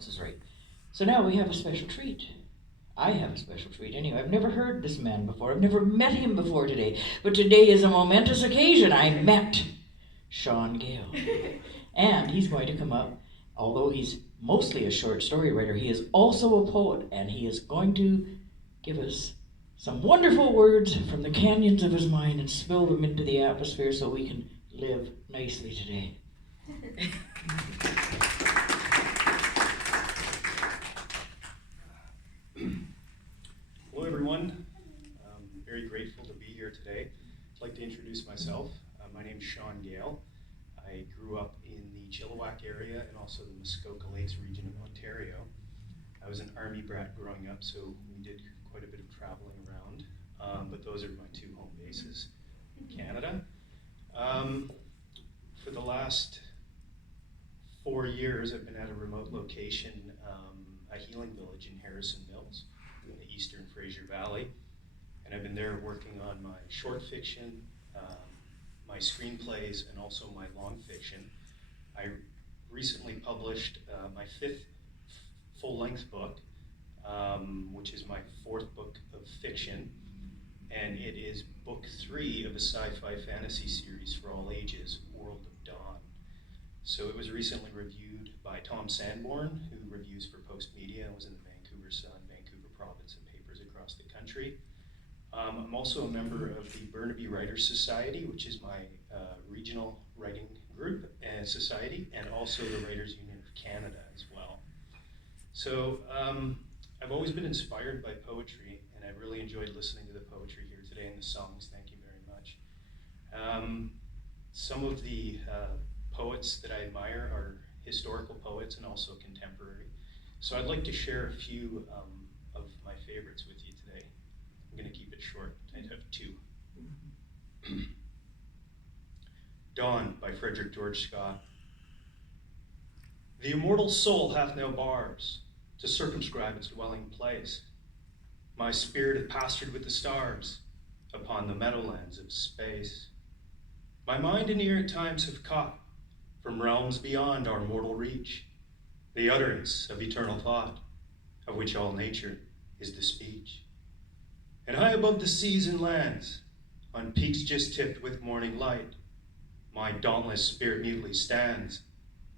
notes is right. So now we have a special treat. I have a special treat anyway. I've never heard this man before. I've never met him before today. But today is a momentous occasion. I met Shawn Gale. And he's going to come up, although he's mostly a short story writer, he is also a poet, and he is going to give us some wonderful words from the canyons of his mind and spill them into the atmosphere so we can live nicely today. Hello everyone, I'm very grateful to be here today. I'd like to introduce myself. My name is Shawn Gale. I grew up in the Chilliwack area and also the Muskoka Lakes region of Ontario. I was an army brat growing up, so we did quite a bit of traveling around, but those are my two home bases in Canada. For the last 4 years, I've been at a remote location, a healing village in Harrison Mills, in the eastern Fraser Valley, and I've been there working on my short fiction, my screenplays, and also my long fiction. I recently published my 5th full-length book, which is my 4th book of fiction, and it is book 3 of a sci-fi fantasy series for all ages, World of Dawn. So it was recently reviewed by Tom Sanborn, who reviews for Post Media and was in the Vancouver Sun, Vancouver Province, and papers across the country. I'm also a member of the Burnaby Writers Society, which is my regional writing group and society, and also the Writers Union of Canada as well. So I've always been inspired by poetry, and I really enjoyed listening to the poetry here today and the songs. Thank you very much. Some of the poets that I admire are historical poets and also contemporary. So I'd like to share a few of my favorites with you today. I'm going to keep it short. I have 2. Dawn by Frederick George Scott. The immortal soul hath no bars to circumscribe its dwelling place. My spirit hath pastured with the stars upon the meadowlands of space. My mind and ear at times have caught from realms beyond our mortal reach the utterance of eternal thought, of which all nature is the speech. And high above the seas and lands, on peaks just tipped with morning light, my dauntless spirit mutely stands,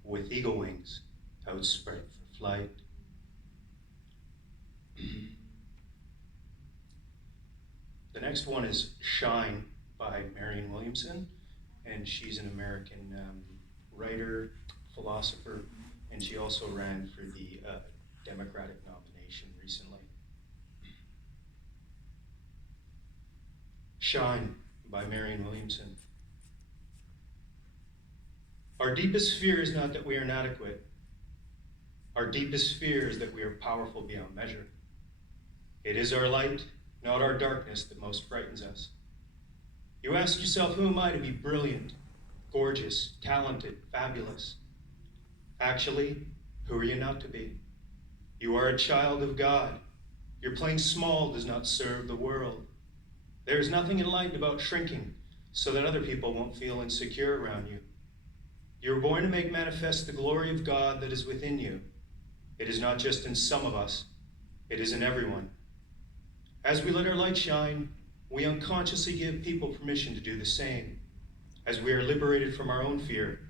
with eagle wings outspread for flight. The next one is Shine by Marianne Williamson, and she's an American writer, philosopher, and she also ran for the Democratic nomination recently. Shine by Marianne Williamson. Our deepest fear is not that we are inadequate. Our deepest fear is that we are powerful beyond measure. It is our light, not our darkness, that most frightens us. You ask yourself, who am I to be brilliant, gorgeous, talented, fabulous? Actually, who are you not to be? You are a child of God. Your playing small does not serve the world. There is nothing enlightened about shrinking so that other people won't feel insecure around you. You were born to make manifest the glory of God that is within you. It is not just in some of us, it is in everyone. As we let our light shine, we unconsciously give people permission to do the same. As we are liberated from our own fear,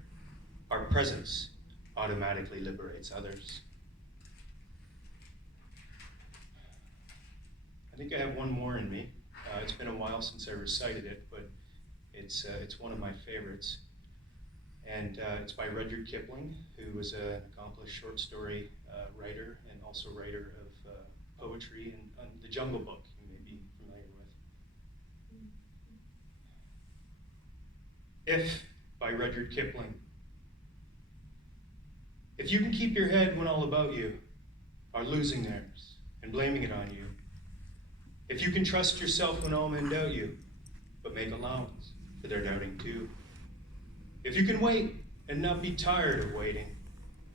our presence automatically liberates others. I think I have one more in me. It's been a while since I recited it, but it's one of my favorites. And it's by Rudyard Kipling, who was an accomplished short story writer and also writer of poetry and The Jungle Book, you may be familiar with. If, by Rudyard Kipling. If you can keep your head when all about you are losing theirs and blaming it on you, if you can trust yourself when all men doubt you, but make allowance for their doubting too, if you can wait and not be tired of waiting,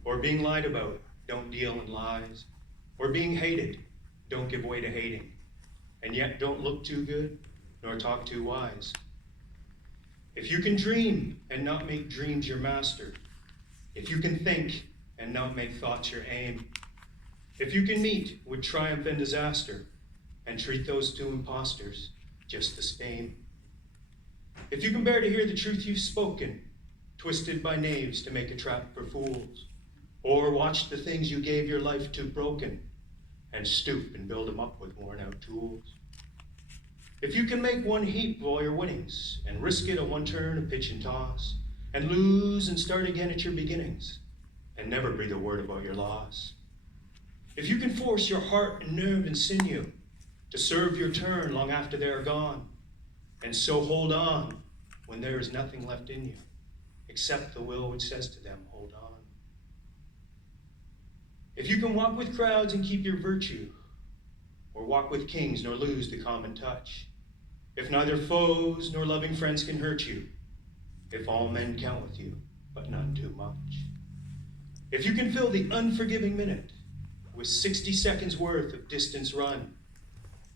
or being lied about, don't deal in lies, or being hated, don't give way to hating, and yet don't look too good, nor talk too wise. If you can dream and not make dreams your master, if you can think and not make thoughts your aim. If you can meet with triumph and disaster, and treat those two impostors just the same. If you can bear to hear the truth you've spoken, twisted by knaves to make a trap for fools, or watch the things you gave your life to broken, and stoop and build them up with worn out tools. If you can make one heap of all your winnings, and risk it a one turn of pitch and toss, and lose and start again at your beginnings, and never breathe a word about your loss. If you can force your heart and nerve and sinew to serve your turn long after they are gone, and so hold on when there is nothing left in you, except the will which says to them, hold on. If you can walk with crowds and keep your virtue, or walk with kings nor lose the common touch, if neither foes nor loving friends can hurt you, if all men count with you, but none too much. If you can fill the unforgiving minute with 60 seconds worth of distance run,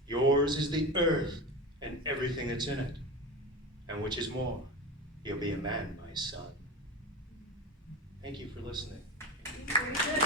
yours is the earth and everything that's in it, and which is more, you'll be a man, my son. Thank you for listening. Very good.